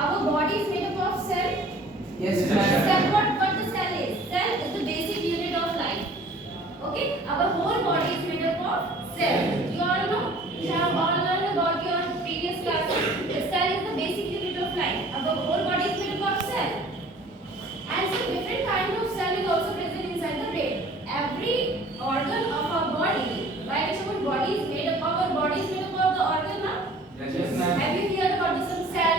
our body is made up of cell. Yes, ma'am. Cell, what the cell is? Cell is the basic unit of life. Okay, our whole body is made up of cell. You all know? You have all learned about your previous classes. The cell is the basic unit of life. Our whole body is made up of cell. And some different kind of cell is also present inside the brain. Every organ of our body, by which our body is made up, our body is made up of the organ now. Yes, ma'am. Have you heard about some cell,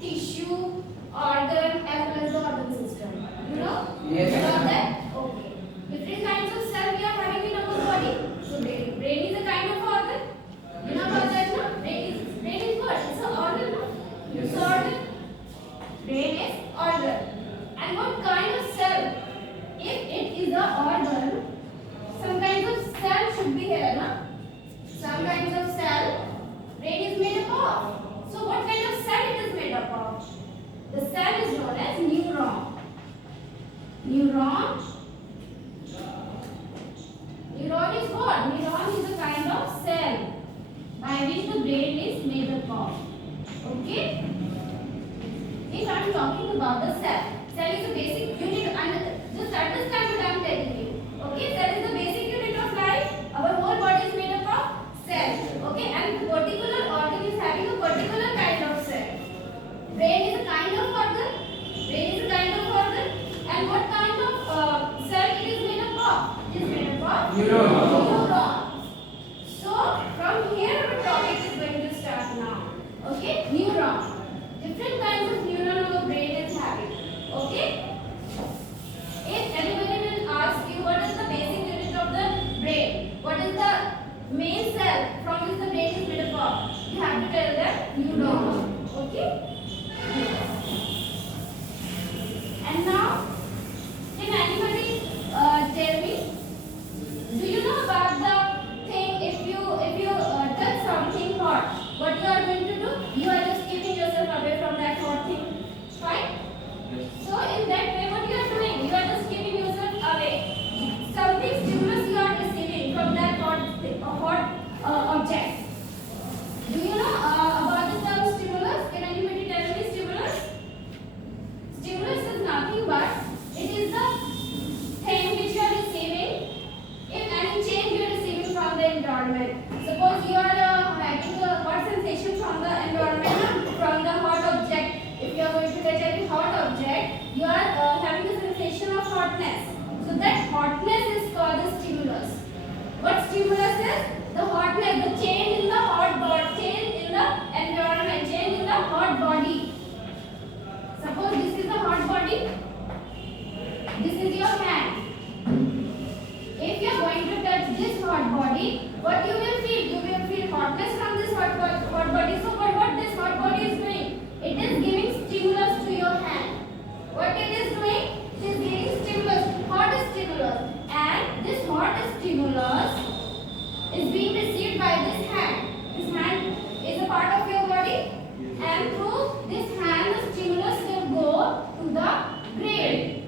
tissue, organ, as well as the organ system? You know? Yes, You know ma'am. that? Okay. Different kinds of cell we are having in our body. So brain is a kind of organ. You know about that, no? Brain is what? It's an organ, no? Yes, It's an ma'am. organ. Brain is organ. And what kind of cell? If it is an organ, some kinds of cell should be here, no? Some kinds of cell brain is made up of. So what kind of cell it is made up of? The cell is known as neuron. Neuron. Neuron is what? Neuron is a kind of cell by which the brain is made up of. Okay? If I am talking about the cell, cell is a basic unit and just understand what I am telling you. Okay? Cell is the basic unit of life. Our whole body is made up of cell. Okay? And the particular organ is having a particular kind of cell. Brain is a kind of organ. Brain is a kind of organ. And what kind of cell it is made up of? It is made up of neuron. So from here our topic is going to start now. Okay? Neuron. Different kinds of neuron our brain is having. Okay? If anybody will ask you what is the basic unit of the brain, what is the main cell from which the brain is made up of, you have to tell them neuron. Okay? And now, can anybody tell me, do you know about the thing if you touch something hot, what you are going to do? You are just keeping yourself away from that hot thing. Fine? So in that way, what you are doing? You are just keeping yourself away. Something stimulus you are receiving from that hot object. Do you know about the term stimulus? Can anybody tell me stimulus? Stimulus is nothing but it is the thing which you are receiving. If any change you are receiving from the environment. Suppose you are having a hot sensation from the environment, from the hot object. If you are going to touch any hot object, you are having a sensation of hotness. So that hotness is called the stimulus. What stimulus is? The hotness, the change in the hot body, change in the environment, change in the hot body. Suppose this is the hot body. This is your hand. If you are going to touch this hot body, what you will feel? You will feel hotness from this hot body. So what this hot body is doing? It is giving stimulus to your hand. What it is doing? It is giving stimulus, hot stimulus. And this hot stimulus is being received by this hand. This hand is a part of your body. And through this hand, the stimulus will go to the brain.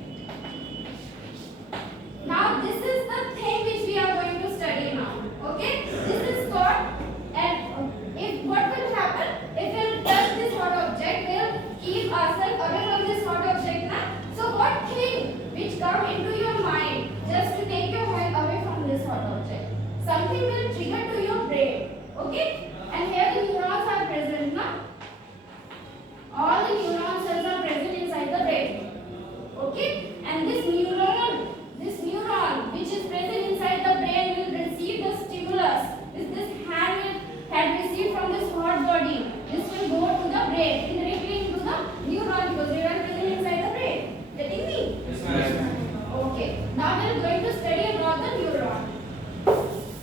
Now this is the thing which we are going to study now. Okay? This is called, and if what will happen? If we touch this hot object, we'll keep ourselves away from this hot object now. So what thing which come into your mind just to take your mind away from this hot object? Something will trigger to your brain. Okay? And here the neurons are present now. All the neuron cells are present inside the brain. Okay? And this neuron which is present inside the brain will receive the stimulus. This hand had received from this hot body. This will go to the brain, indirectly into the neuron because they are present inside the brain. Getting me? Yes, ma'am. Okay. Now we are going to study about the neuron.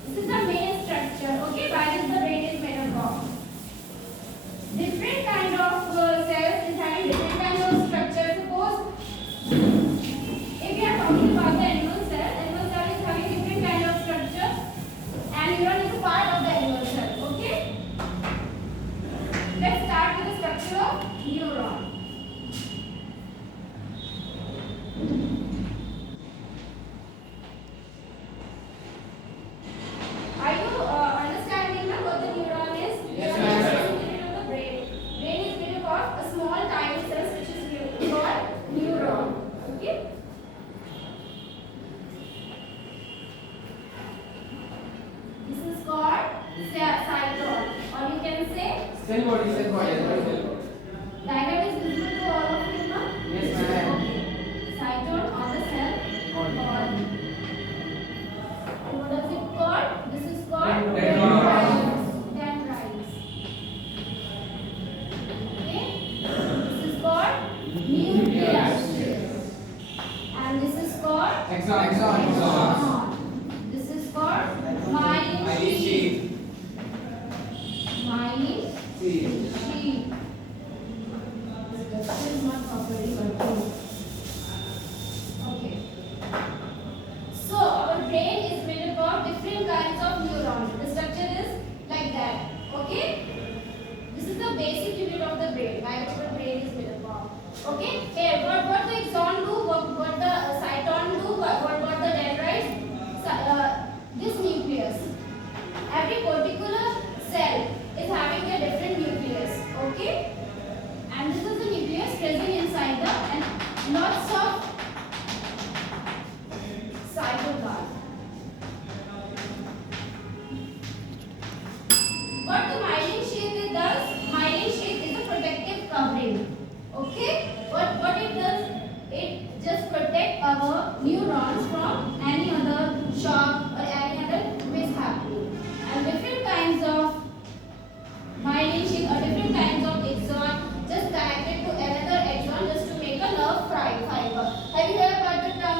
This is the main structure. Okay, by which the brain is made up of. Different kind of cells is having different kind of structure. Suppose if we are talking about the animal cell is having different kind of structure, and neuron is a part of the animal cell. Okay. Let's start with the structure of neuron. Are you understanding now what the neuron is? Yes, Neuron is the unit of the brain. Brain is made up of a small tiny Diagram is visible to all of you now? Yes, ma'am. Okay. Cytone on the cell called. What is it called? This is called Retinol.